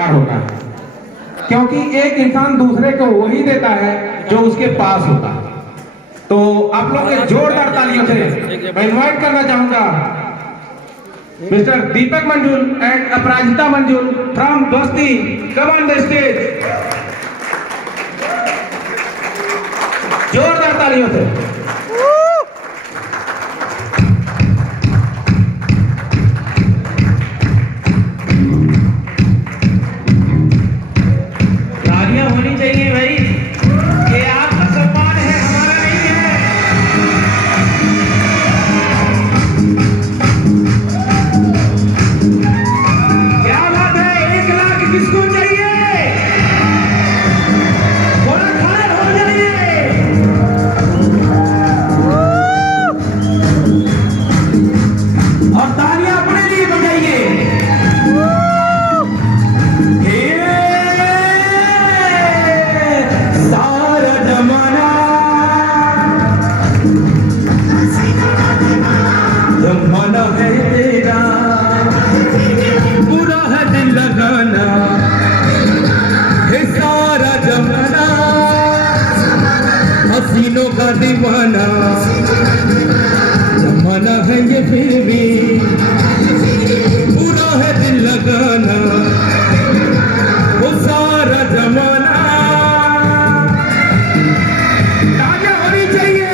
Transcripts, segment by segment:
तैयार होता है, क्योंकि एक इंसान दूसरे को वही देता है जो उसके पास होता है। तो आप लोग के जोरदार तालियों से मैं इनवाइट करना चाहूंगा mister Deepak Manjul and Aparajita Manjul from Basti, come on the stage. जोरदार तालियों से। तालियां होनी चाहिए भाई, ये आपका सम्मान है, हमारा नहीं है। क्या बात है, 1 लाख किसको चाहिए? थोड़ा खड़े हो जाइए। और तालियां अपने लिए बजाइए। सारा जमाना जमाना है तेरा, बुरा है दिल लगाना, है सारा जमाना हसीनों का दीवाना। जमाना है ये फिर भी बुरा है दिल लगाना, वो सारा जमाना। तालियां होनी चाहिए।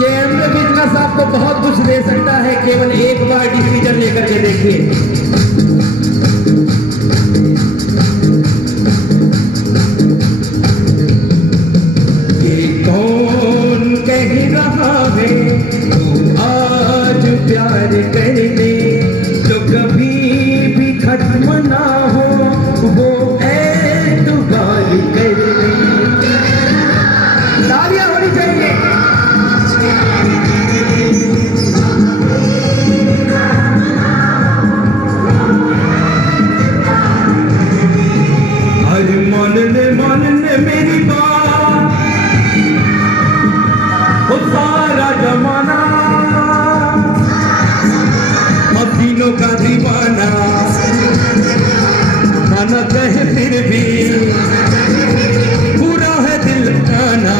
ये एमरे बिजनेस आपको बहुत कुछ दे सकता है, केवल एक बार डिसीजन लेकर के देखिए। ये कौन कह रहा है तू आज प्यार कर ले, जो कभी भी खत्म ना हो वो एतबार कर ले। तालियां होनी चाहिए। अरे मान ले मेरी बात, वो सारा जमाना हसीनों का दीवाना। माना कहे फिर भी बुरा है दिल लगाना,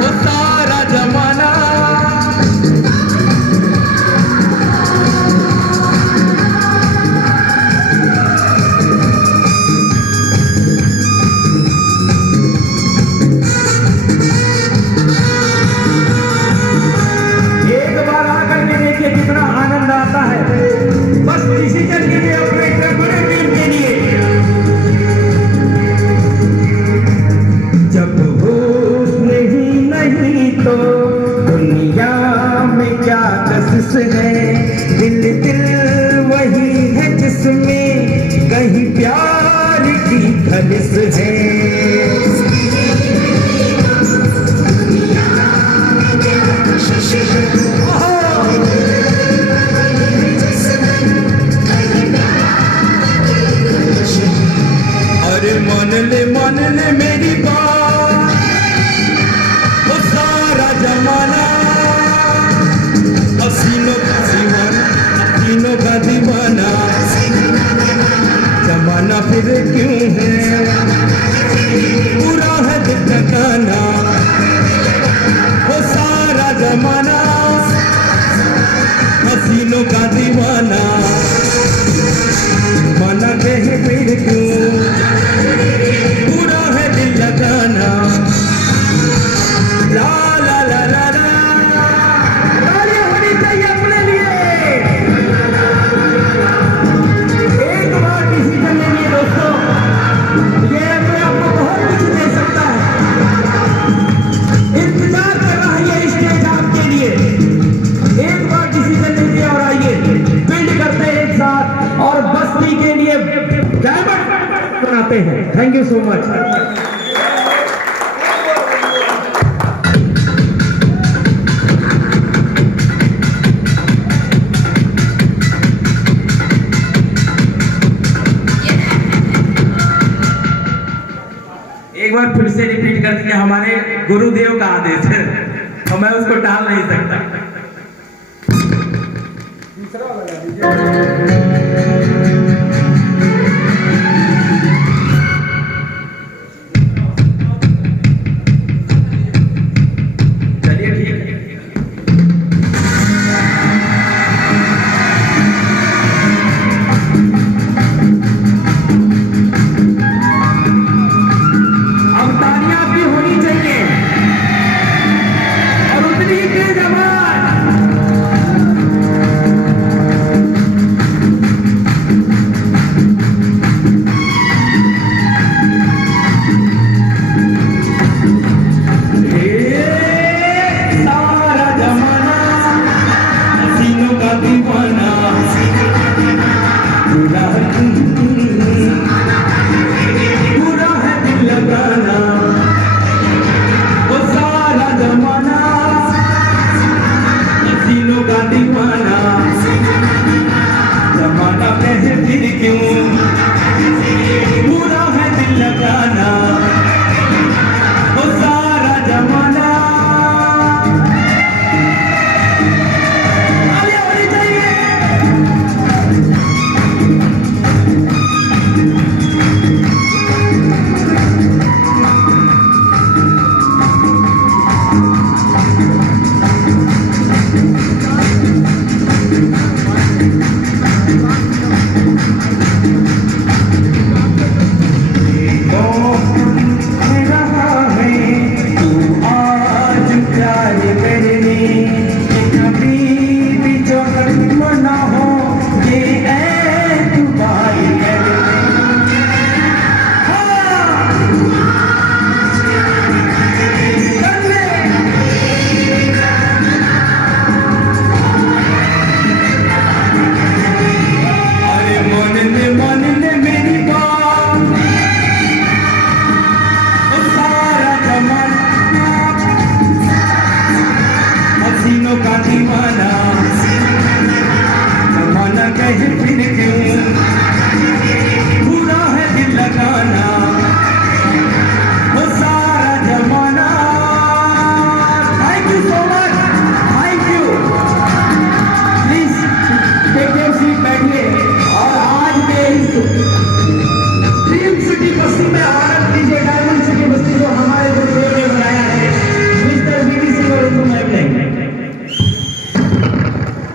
वो सारा जमाना। एक बार आकर के देखिए कितना आनंद आता है। बस डिसीजन के लिए अपने बड़े टीम के लिए। जब होश नहीं तो दुनिया में क्या कशिश है, दिल वही है जिसमें कहीं प्यार की खलिश है। अरे मान ले मेरी बात, वो सारा जमाना हसीनों का दीवाना, हसीनों का दीवाना। जमाना फिर क्यों है बुरा है दिल लगाना, वो सारा जमाना हसीनों का दीवाना। माना कहे फिर क्यों बुरा है दिल लगाना। ला ला ला ला ला। तालियां होनी चाहिए अपने लिए। एक बार डिसीजन लेंगे दोस्तों, ये अपने आपको बहुत कुछ दे सकता है। इंतजार कर रहा है ये स्टेज आपके लिए। एक बार डिसीजन लीजिए और आइए, बिल्ड करते हैं एक साथ और बस्ती के लिए डायमंड बनाते हैं। Thank you so much. एक बार फिर से रिपीट कर दिया, हमारे गुरुदेव का आदेश है और मैं उसको टाल नहीं सकता। चलिए ठीक है।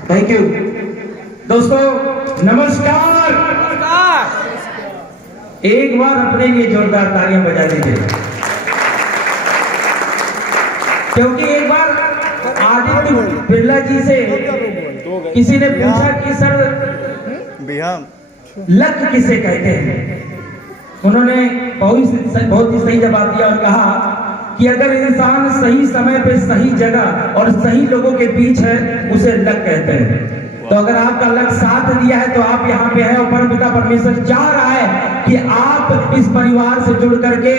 थैंक यू दोस्तों, नमस्कार। एक बार अपने लिए जोरदार तालियां बजा दीजिए, क्योंकि एक बार आदित्य बिरला जी से किसी ने पूछा कि सर लक किसे कहते हैं। उन्होंने बहुत ही सही जवाब दिया और कहा कि अगर इंसान सही समय पे सही जगह और सही लोगों के बीच है उसे लक कहते हैं। तो अगर आपका लक साथ दिया है तो आप यहाँ पे हैं और परमपिता परमेश्वर चाह रहा है कि आप इस परिवार से जुड़ करके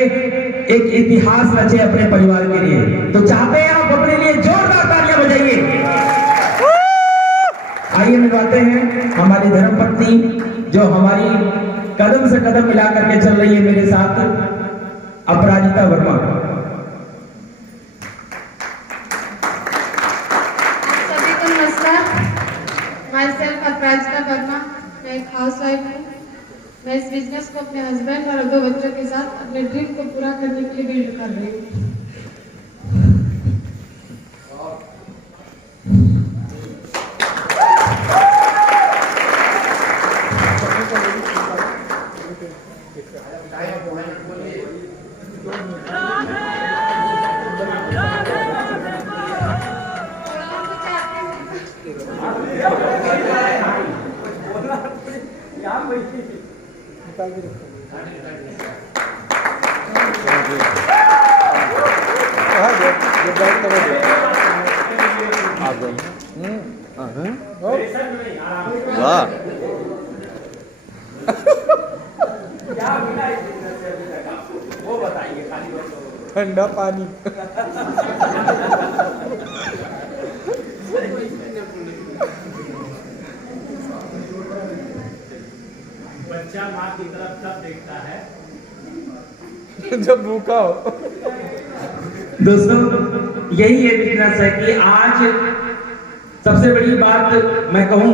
एक इतिहास रचे अपने परिवार के लिए। तो चाहते हैं आप अपने लिए जोरदार तालियां बजाइए। आइए मिलवाते हैं हमारी धर्मपत्नी जो हमारी कदम से कदम मिला करके चल रही है मेरे साथ, अपराजिता वर्मा। Myself अपराजिता वर्मा, मैं एक हाउसवाइफ हूँ। मैं इस बिजनेस को अपने हस्बैंड और 2 बच्चों के साथ अपने ड्रीम को पूरा करने के लिए बिल्ड कर रही हूँ। ठंडा पानी बच्चा माँ की तरफ तब देखता है जब भूखा हो। दोस्तों यही है बिजनेस है कि आज सबसे बड़ी बात मैं कहूं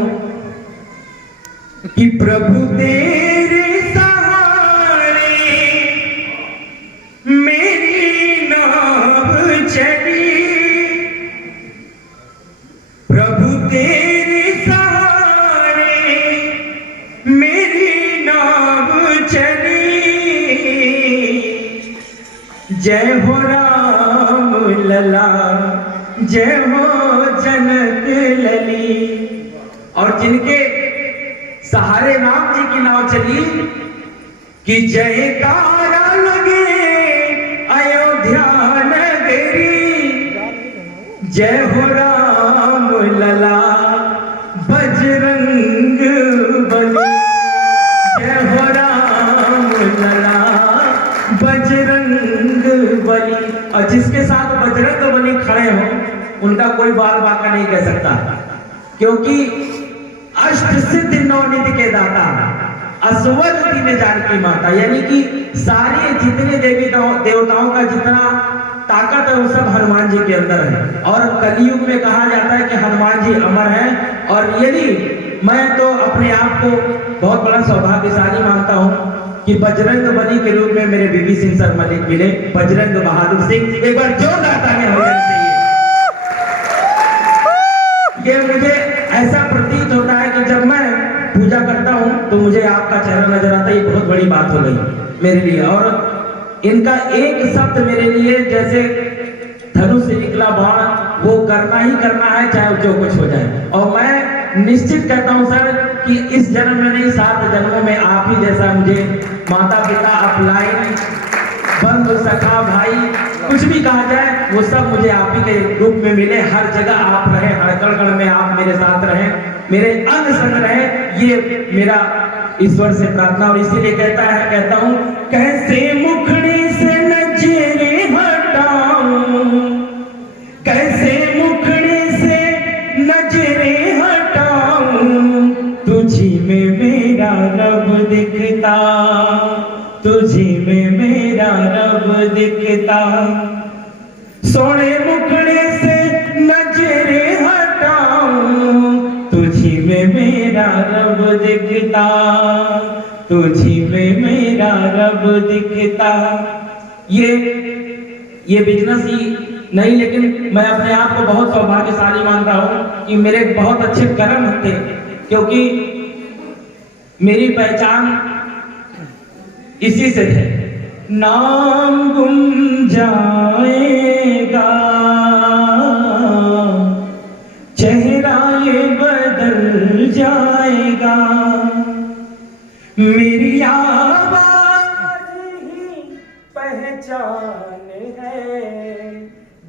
कि प्रभु तेरे सहारे मेरी नाव चली, प्रभु तेरे सहारे मेरी नाव चली, जय हो राम लला, जय हो जनक लली। और जिनके सहारे राम जी की नाव चली कि जयकारा लगे अयोध्या नगरी, जय हो राम लला बजरंग बली, जय हो राम लला बजरंग बली। और जिसके साथ बजरंग बली खड़े हो उनका कोई बाल बाका नहीं कह सकता, क्योंकि अष्ट सिद्धि नवनिधि के दाता असवर दीन जानकी माता, यानी कि सारे जितने देवी देवताओं का जितना ताकत है वो सब हनुमान जी के अंदर है। और कलयुग में कहा जाता है कि हनुमान जी अमर हैं। और यदि मैं तो अपने आप को बहुत बड़ा सौभाग्यशाली मानता हूं कि बजरंग बली के रूप में मेरे बीबी सिंह सर मलिक मिले, बजरंग बहादुर सिंह। एक बार जोरदार तालियां हो जानी चाहिए। ये मुझे ऐसा प्रतीत होता है कि जब मैं पूजा करता हूं तो मुझे आपका चेहरा नजर आता है, ये बहुत बड़ी बात हो गई मेरे लिए। और इनका एक शब्द मेरे लिए जैसे धनुष से निकला बाण, वो करना ही करना है चाहे जो कुछ हो जाए। और मैं निश्चित कहता हूं सर कि इस जन्म में नहीं 7 जन्मों में आप ही जैसा मुझे माता पिता अपलाइन बंधु सखा भाई कुछ भी कहा जाए वो सब मुझे आप ही के रूप में मिले। हर जगह आप रहे, हर कण कण में आप मेरे साथ रहे, मेरे अंग संग रहे, ये मेरा ईश्वर से प्रार्थना। और इसीलिए कहता हूं कैसे मुखड़े से नजरें हटाऊं, कैसे मुखड़े से नजरें हटाऊं, तुझी में मेरा रब दिखता, तुझी में मेरा रब दिखता, सोने मुखड़े से नजरें हटाऊं, तुझी में मेरा रब दिखता, तुझी में मेरा रब दिखता। ये बिजनेस ही नहीं, लेकिन मैं अपने आप को बहुत सौभाग्यशाली मानता हूं कि मेरे बहुत अच्छे कर्म थे, क्योंकि मेरी पहचान इसी से थे। नाम गुम जाएगा, चेहरा ये बदल जाएगा, मेरी आवाज ही पहचान है,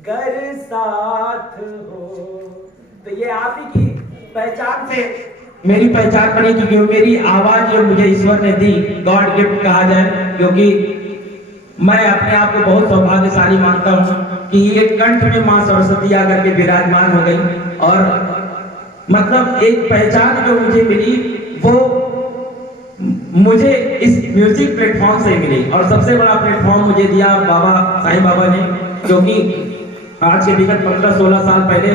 गर साथ हो। तो ये आप ही की पहचान से मेरी पहचान बनी, क्योंकि मेरी आवाज जो मुझे ईश्वर ने दी, गॉड गिफ्ट कहा जाए, क्योंकि मैं अपने आप को बहुत सौभाग्यशाली मानता हूं कि ये कंठ में मां सरस्वती आकर के विराजमान हो गई। और मतलब एक पहचान जो मुझे मिली वो मुझे इस म्यूजिक प्लेटफॉर्म से मिली। और सबसे बड़ा प्लेटफॉर्म मुझे दिया बाबा साईं बाबा ने, क्योंकि आज के विगत 15-16 साल पहले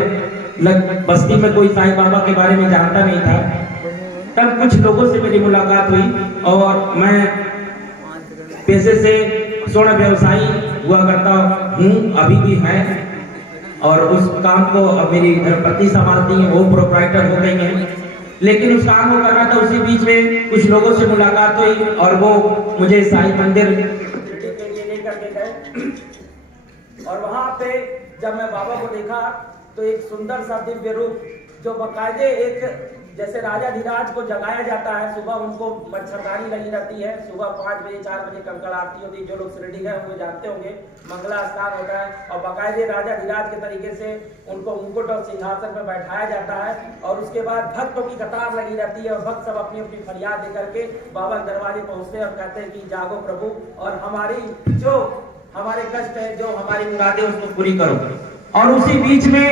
बस्ती में कोई साईं बाबा के बारे में जानता नहीं था। तब कुछ लोगों से मेरी मुलाकात हुई और मैं पेशे से स्वर्ण व्यवसायी हुआ करता हूँ, अभी भी है। और उस काम को अब मेरी धर्मपत्नी संभालती हैं, वो प्रोप्राइटर हो गई हैं। लेकिन उस काम को करना था, उसी बीच में कुछ लोगों से मुलाकात हुई और वो मुझे साईं मंदिर लेकर के गए। और वहां पे जब मैं बाबा को देखा तो एक सुंदर सा दिव्य रूप जो बाकायदे एक जैसे राजा धीराज को जगाया जाता है, सुबह उनको मच्छरदानी लगी रहती है, सुबह 5 बजे 4 बजे कंकड़ आरती होती है, जो लोग शिरडी गए वो जानते होंगे, मंगला स्नान होता है और बाकायदे राजा धीराज के तरीके से उनको मुकुट और सिंहासन पर बैठाया जाता है। और उसके बाद भक्तों की कतार लगी रहती है और भक्त सब अपनी अपनी फरियाद लेकर के बाबा के दरवाजे पहुंचते हैं और कहते हैं कि जागो प्रभु और हमारे कष्ट है, जो हमारी मुरादें उसको पूरी करो। और उसी बीच में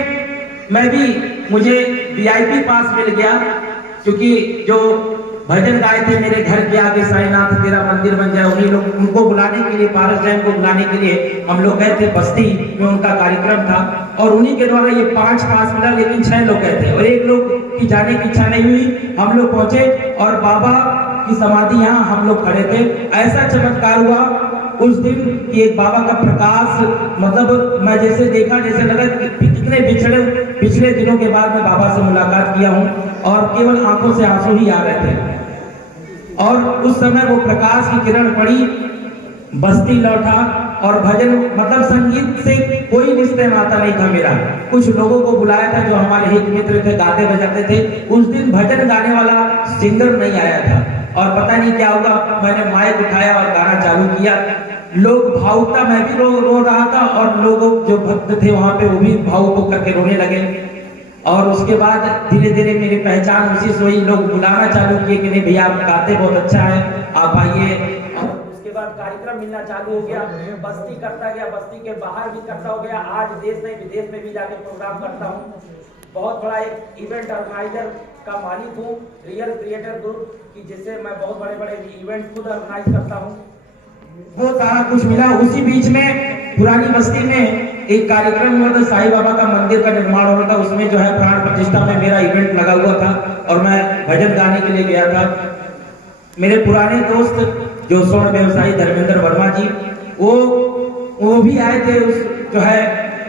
मुझे VIP पास मिल गया, क्योंकि जो भजन गाए थे, मेरे घर के आगे साईनाथ तेरा मंदिर बन जाए। उन्हीं लोग, उनको बुलाने के लिए, पारस जैन को बुलाने के लिए हम लोग गए थे। बस्ती में उनका कार्यक्रम था और उन्हीं के द्वारा ये 5 पास मिला, लेकिन 6 लोग गए थे और एक लोग की जाने की इच्छा नहीं हुई। हम लोग पहुंचे और बाबा की समाधि यहाँ हम लोग खड़े थे। ऐसा चमत्कार हुआ उस दिन कि एक बाबा का प्रकाश, मतलब मैं जैसे देखा, जैसे लगा कितने पिछले दिनों के बाद मैं बाबा से मुलाकात किया हूँ और केवल आंखों से आंसू ही आ रहे थे। और उस समय वो प्रकाश की किरण पड़ी, बस्ती लौटा और भजन, मतलब संगीत से कोई रिश्ते नाता नहीं था मेरा। कुछ लोगों को बुलाया था जो हमारे हित मित्र थे, गाते बजाते थे। उस दिन भजन गाने वाला सिंगर नहीं आया था और पता नहीं क्या हुआ, मैंने माइक उठाया और गाना चालू किया। लोग भावुकता, मैं भी रो रहा था और लोग जो भक्त थे वहां पे वो भी भावुक होकर के रोने लगे। और उसके बाद धीरे धीरे मेरी पहचान उसी से हुई। लोग बुलाना चालू किए कि नहीं भैया आप गाते बहुत अच्छा है, आप आइए। उसके बाद कार्यक्रम मिलना चालू हो गया, बस्ती करता गया, बस्ती के बाहर भी करता हो गया। आज देश नहीं विदेश में भी जाके प्रोग्राम करता हूँ। बहुत बड़ा एक इवेंट ऑर्गेनाइजर का मालिक हूँ, रियल क्रिएटर ग्रुप की, जिससे मैं बहुत बड़े बड़े इवेंट खुद ऑर्गेनाइज करता हूँ। वो सारा कुछ मिला। उसी बीच में पुरानी बस्ती में एक कार्यक्रम हुआ था, साईं बाबा का मंदिर का निर्माण हो रहा था। उसमें जो है प्राण प्रतिष्ठा में मेरा इवेंट लगा हुआ था और मैं भजन गाने के लिए गया था। मेरे पुराने दोस्त जो स्वर्ण व्यवसायी धर्मेंद्र वर्मा जी, वो भी आए थे उस जो है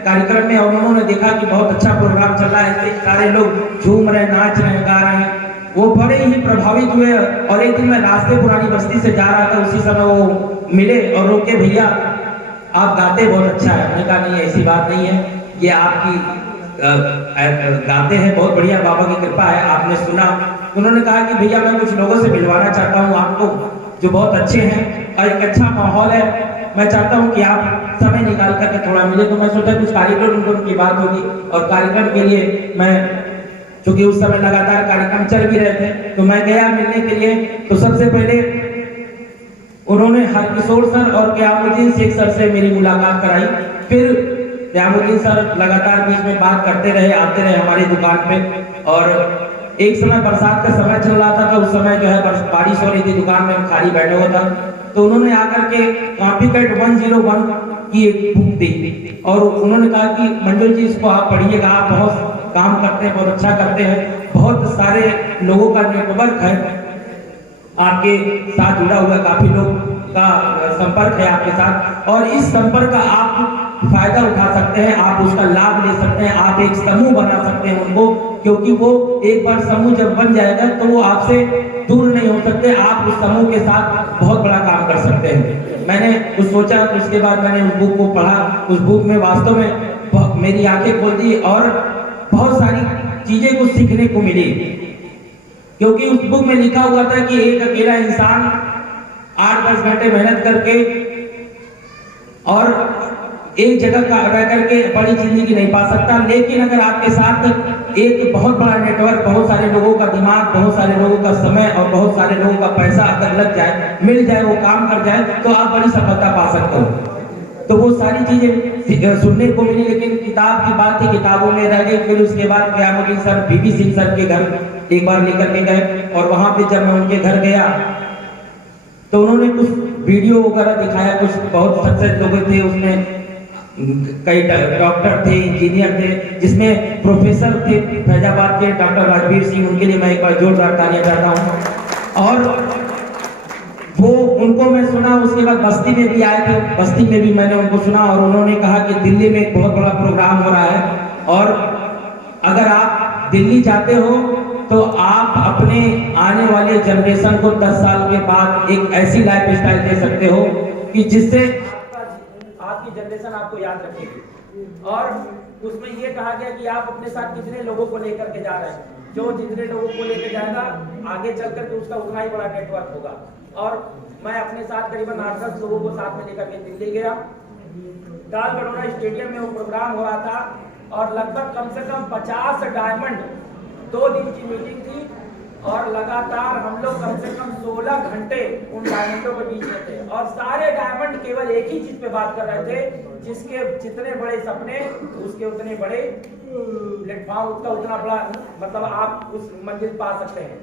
कार्यक्रम में और उन्होंने देखा कि बहुत अच्छा प्रोग्राम चल रहा है, सारे लोग झूम रहे, नाच रहे, गा रहे हैं। वो बड़े ही प्रभावित हुए और एक दिन मैं रास्ते पुरानी बस्ती से जा रहा था, उसी समय वो मिले और रोके, भैया आप गाते बहुत अच्छा है। मैंने कहा नहीं ऐसी बात नहीं है, ये आपकी गाते हैं बहुत बढ़िया, बाबा की कृपा है, आपने सुना। उन्होंने कहा कि भैया मैं कुछ लोगों से मिलवाना चाहता हूँ आपको जो बहुत अच्छे हैं और एक अच्छा माहौल है, मैं चाहता हूँ कि आप समय निकाल करके थोड़ा मिले। तो मैं सोचा कुछ कार्यक्रम उनकी बात होगी और कार्यक्रम के लिए मैं, चूंकि उस समय लगातार कार्यक्रम चल भी रहे थे, तो मैं गया मिलने के लिए। तो सबसे पहले उन्होंने हरकिशोर सर और क़यामुद्दीन शेख सर से मेरी मुलाकात कराई। फिर क़यामुद्दीन सर लगातार बीच में बात करते रहे, आते रहे हमारी दुकान पे। और एक समय बरसात का समय चल रहा था, तो उस समय जो है बारिश हो रही थी, दुकान में खाली बैठे हुआ था। तो उन्होंने आकर के कॉपी कैट 101 की एक बुक दी और उन्होंने कहा कि मंजुल जी इसको आप पढ़िएगा, आप बहुत काम करते हैं, बहुत अच्छा करते हैं, बहुत सारे लोगों का नेटवर्क है आपके साथ जुड़ा हुआ, काफी लोग का संपर्क है आपके साथ और इस संपर्क का आप फायदा उठा सकते हैं, आप उसका लाभ ले सकते हैं, आप एक समूह बना सकते हैं उनको, क्योंकि वो एक बार समूह जब बन जाएगा तो वो आपसे दूर नहीं हो सकते, आप उस समूह के साथ बहुत बड़ा काम कर सकते हैं। मैंने कुछ सोचा, उसके बाद मैंने उस बुक को पढ़ा। उस बुक में वास्तव में मेरी आंखें खोल दी और बहुत सारी चीजें कुछ सीखने को मिली, क्योंकि उस बुक में लिखा हुआ था कि एक अकेला इंसान 8-10 घंटे मेहनत करके और एक जगह का रह करके बड़ी जिंदगी नहीं पा सकता, लेकिन अगर आपके साथ एक बहुत बड़ा नेटवर्क, बहुत सारे लोगों का दिमाग, बहुत सारे लोगों का समय और बहुत सारे लोगों का पैसा अगर लग जाए, मिल जाए, वो काम कर जाए, तो आप बड़ी सफलता पा सकते हो। तो वो सारी चीजें सुनने को मिली, लेकिन किताब की बात थी, किताबों में रह गई। फिर उसके बाद क़यामुद्दीन सर बीबी सिंह सर के घर एक बार लेकर के गए और वहां पे जब मैं उनके घर गया तो उन्होंने कुछ वीडियो वगैरह दिखाया, कुछ बहुत सक्सेस लोग थे उसमें, कई डॉक्टर थे, इंजीनियर थे, जिसमें प्रोफेसर थे फैजाबाद के डॉक्टर राजवीर सिंह, उनके लिए मैं एक बार जोरदार तालियां चाहता हूं। और वो उनको मैं सुना, उसके बाद बस्ती में भी आए थे, बस्ती में भी मैंने उनको सुना और उन्होंने कहा कि दिल्ली में एक बहुत बड़ा प्रोग्राम हो रहा है और अगर आप दिल्ली जाते हो तो आप अपने आने वाले जनरेशन को 10 साल के बाद एक ऐसी लाइफ स्टाइल दे सकते हो कि जिससे आपकी जनरेशन आपको याद रखेगी। और उसमें ये कहा गया कि आप अपने साथ कितने लोगों को लेकर के जा रहे हैं, जो जितने लोगों को लेकर जाएगा आगे चल करके उसका उतना ही बड़ा नेटवर्क होगा। और मैं अपने साथ करीबन 8-10 लोगों को साथ में लेकर के दिल्ली गया। दाल बड़ौदा स्टेडियम में वो प्रोग्राम हो रहा था और लगभग कम से कम 50 डायमंड, 2 दिन की मीटिंग थी और लगातार हम लोग कम से कम 16 घंटे उन डायमंडों के बीच में थे और सारे डायमंड केवल एक ही चीज पे बात कर रहे थे, जिसके जितने बड़े सपने उसके उतने बड़े प्लेटफॉर्म, उसका उतना बड़ा, मतलब आप उस मंजिल पा सकते हैं।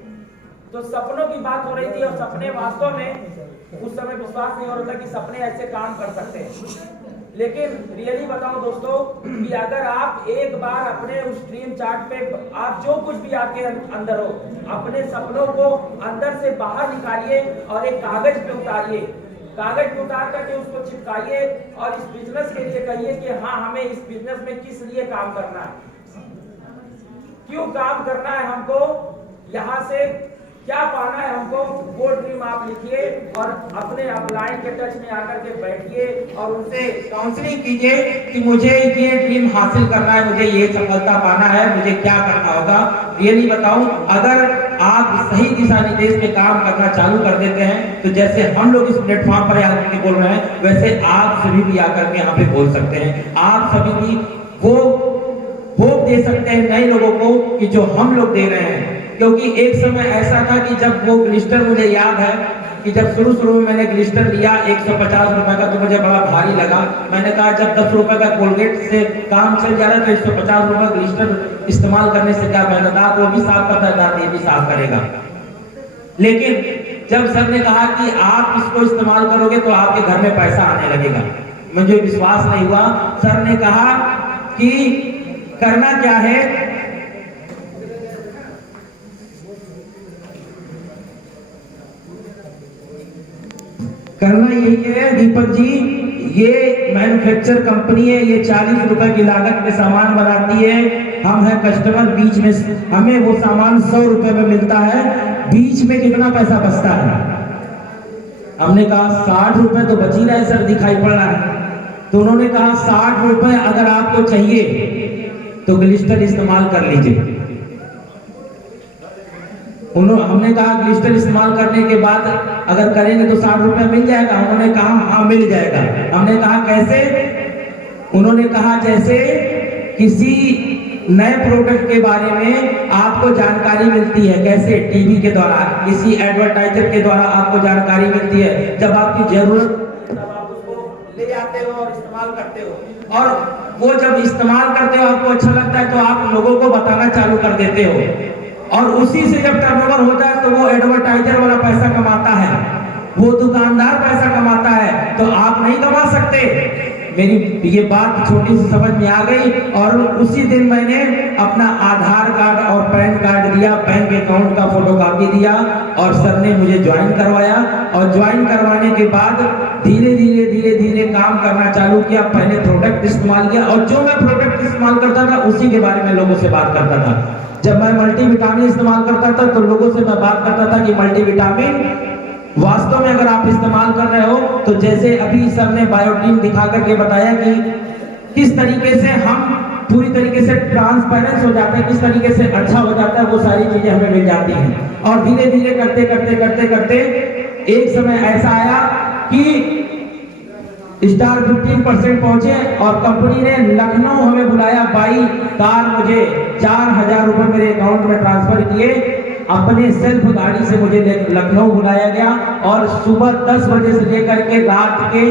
तो सपनों की बात हो रही थी और सपने वास्तव में उस समय विश्वास नहीं हो रहा था कि सपने ऐसे काम कर सकते हैं। लेकिन रियली बताऊं दोस्तों कि अगर आप एक बार अपने उस ड्रीम चार्ट पे आप जो कुछ भी आपके अंदर हो अपने सपनों को अंदर से बाहर निकालिए और एक कागज पे उतारिए, कागज पे उतार करके उसको चिपकाइए और इस बिजनेस के लिए कहिए कि हाँ हमें इस बिजनेस में किस लिए काम करना है, क्यों काम करना है, हमको यहाँ से क्या पाना है, हमको वो ड्रीम आप लिखिए और अपने अपलाइन के टच में आकर के बैठिए और उनसे काउंसलिंग कीजिए कि मुझे ये ड्रीम हासिल करना है, मुझे ये सफलता पाना है, मुझे क्या करना होगा। ये नहीं बताऊं, अगर आप सही दिशा निर्देश में काम करना चालू कर देते हैं तो जैसे हम लोग इस प्लेटफॉर्म पर आकर के बोल रहे हैं वैसे आप सभी भी आकर के यहाँ पे बोल सकते हैं। आप सभी भी वो होप दे सकते हैं नए लोगों को कि जो हम लोग दे रहे हैं। क्योंकि एक समय ऐसा था कि जब वो ग्लिस्टर, मुझे याद है कि जब शुरू में मैंने ग्लिस्टर लिया 150 रुपए का तो मुझे बड़ा भारी लगा। मैंने कहा जब 10 रुपए का कोलगेट से काम चल जा रहा है तो 150 रुपए ग्लिस्टर इस्तेमाल करने से क्या फायदा, दांत वो भी साफ करता है, दांत ये भी साफ करेगा। लेकिन जब सर ने कहा कि आप इसको इस्तेमाल करोगे तो आपके घर में पैसा आने लगेगा, मुझे विश्वास नहीं हुआ। सर ने कहा कि करना क्या है, करना यही है दीपक जी, ये मैन्युफैक्चर कंपनी है, ये 40 रुपए की लागत में सामान बनाती है, हम है कस्टमर, बीच में हमें वो सामान 100 रुपए में मिलता है, बीच में कितना पैसा बचता है। हमने कहा 60 रुपए तो बच ही रहा है सर, दिखाई पड़ रहा है। तो उन्होंने कहा 60 रुपए अगर आपको चाहिए तो ग्लिस्टर इस्तेमाल कर लीजिए। हमने कहा ग्लिस्टर इस्तेमाल करने के बाद अगर करेंगे तो 60 रुपए मिल जाएगा। उन्होंने कहा हाँ मिल जाएगा। हमने कहा कैसे? उन्होंने कहा जैसे किसी नए प्रोडक्ट के बारे में आपको जानकारी मिलती है, कैसे? टीवी के द्वारा, किसी एडवर्टाइजर के द्वारा आपको जानकारी मिलती है। जब आपकी जरूरत तब आप उसको ले जाते हो और इस्तेमाल करते हो, और वो जब इस्तेमाल करते हो आपको अच्छा लगता है तो आप लोगों को बताना चालू कर देते हो, और उसी से जब टर्नओवर होता है तो वो एडवर्टाइजर वाला पैसा कमाता है, वो दुकानदार पैसा कमाता है, तो आप नहीं कमा सकते। मेरी ये बात छोटी सी समझ में आ गई और उसी दिन मैंने अपना आधार कार्ड और पैन कार्ड दिया, बैंक अकाउंट का फोटोकॉपी दिया और सर ने मुझे ज्वाइन करवाया। और ज्वाइन करवाने के बाद धीरे धीरे काम करना चालू किया। पहले प्रोडक्ट इस्तेमाल किया और जो मैं प्रोडक्ट इस्तेमाल करता था उसी के बारे में लोगों से बात करता था। जब मैं मल्टीविटामिन इस्तेमाल करता था तो लोगों से मैं बात करता था कि मल्टीविटामिन वास्तव में अगर आप इस्तेमाल कर रहे हो तो जैसे अभी सर ने बायोटीन दिखा करके बताया कि किस तरीके से हम पूरी तरीके से ट्रांसपेरेंस हो जाते हैं, किस तरीके से अच्छा हो जाता है, वो सारी चीजें हमें मिल जाती हैं। और धीरे धीरे करते एक समय ऐसा आया कि स्टार 15% पहुंचे और कंपनी ने लखनऊ हमें बुलाया। बाई कार मुझे 4000 रुपए मेरे अकाउंट में ट्रांसफर किए। अपने सेल्फ गाड़ी से मुझे लखनऊ बुलाया गया और सुबह 10 बजे से लेकर के रात के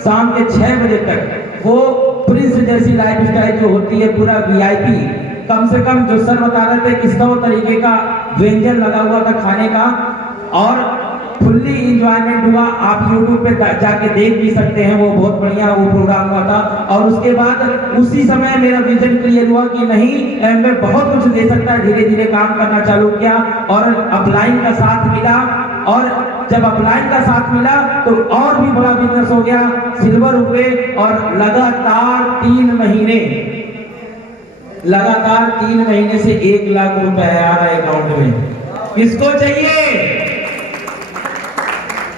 शाम के 6 बजे तक वो प्रिंस जैसी लाइफ स्टाइल जो होती है, पूरा VIP, कम से कम जो सर बता रहे थे कि 100 तरीके का व्यंजन लगा हुआ था खाने का और फुल्ली इंजॉयमेंट हुआ। आप YouTube पे जाके देख भी सकते हैं, वो बहुत बढ़िया वो प्रोग्राम हुआ था। और उसके बाद उसी समय मेरा विजन क्लियर हुआ कि नहीं, मैं बहुत कुछ दे सकता है। धीरे धीरे काम करना चालू किया और अपलाइन का साथ मिला, और जब अपलाइन का साथ मिला तो और भी बड़ा बिजनेस हो गया, सिल्वर हुए और लगातार 3 महीने से 1 लाख रुपए आ रहा है अकाउंट में। किसको चाहिए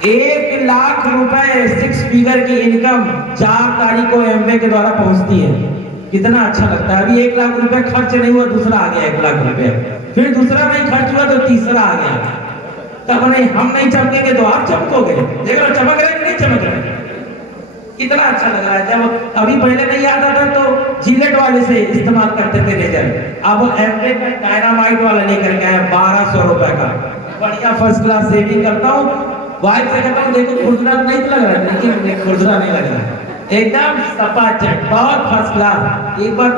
1 लाख रुपए 6 फिगर की इनकम 4 तारीख को एमवे के द्वारा पहुंचती है? कितना अच्छा लगता है। अभी 1 लाख रुपए खर्च नहीं हुआ, दूसरा आ गया 1 लाख रुपए, फिर दूसरा नहीं खर्च हुआ तो तीसरा आ गया। तब नहीं, हम नहीं चमकेंगे तो आप चमकोगे। देख लो चमक रहे नहीं चमक रहे, कितना अच्छा लग रहा है। जब अभी पहले नहीं आता था तो जिलेट वाले से इस्तेमाल करते थे लेजर, अब एमवे का डायनामाइट वाला लेकर के आया 1200 रुपए का। बढ़िया फर्स्ट क्लास सेविंग करता हूँ, वाइफ से कहता हूँ देखो खुरदुरा नहीं लग रहा है, लेकिन खुरदुरा नहीं लग रहा है, एकदम सपाचक, बहुत फर्स्ट क्लास। एक बार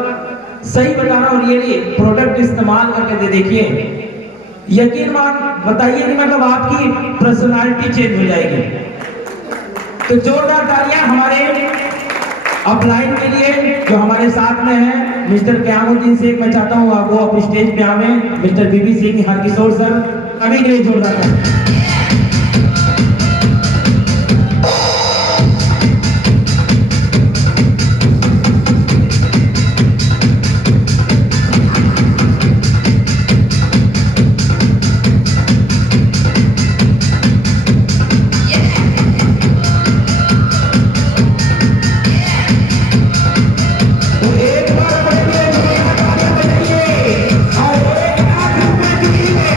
सही बता रहा हूँ, ये प्रोडक्ट इस्तेमाल करके देखिए, यकीन मान बताइए कि मतलब आपकी पर्सनालिटी चेंज हो जाएगी। तो जोरदार तालियां हमारे अपलाइन के लिए जो हमारे साथ में है मिस्टर क़यामुद्दीन शेख। मैं चाहता हूं आप वो अपने स्टेज पे आवे। मिस्टर बीबी सिंह, हरकिशोर सर, अभी के लिए जोरदार तालियां।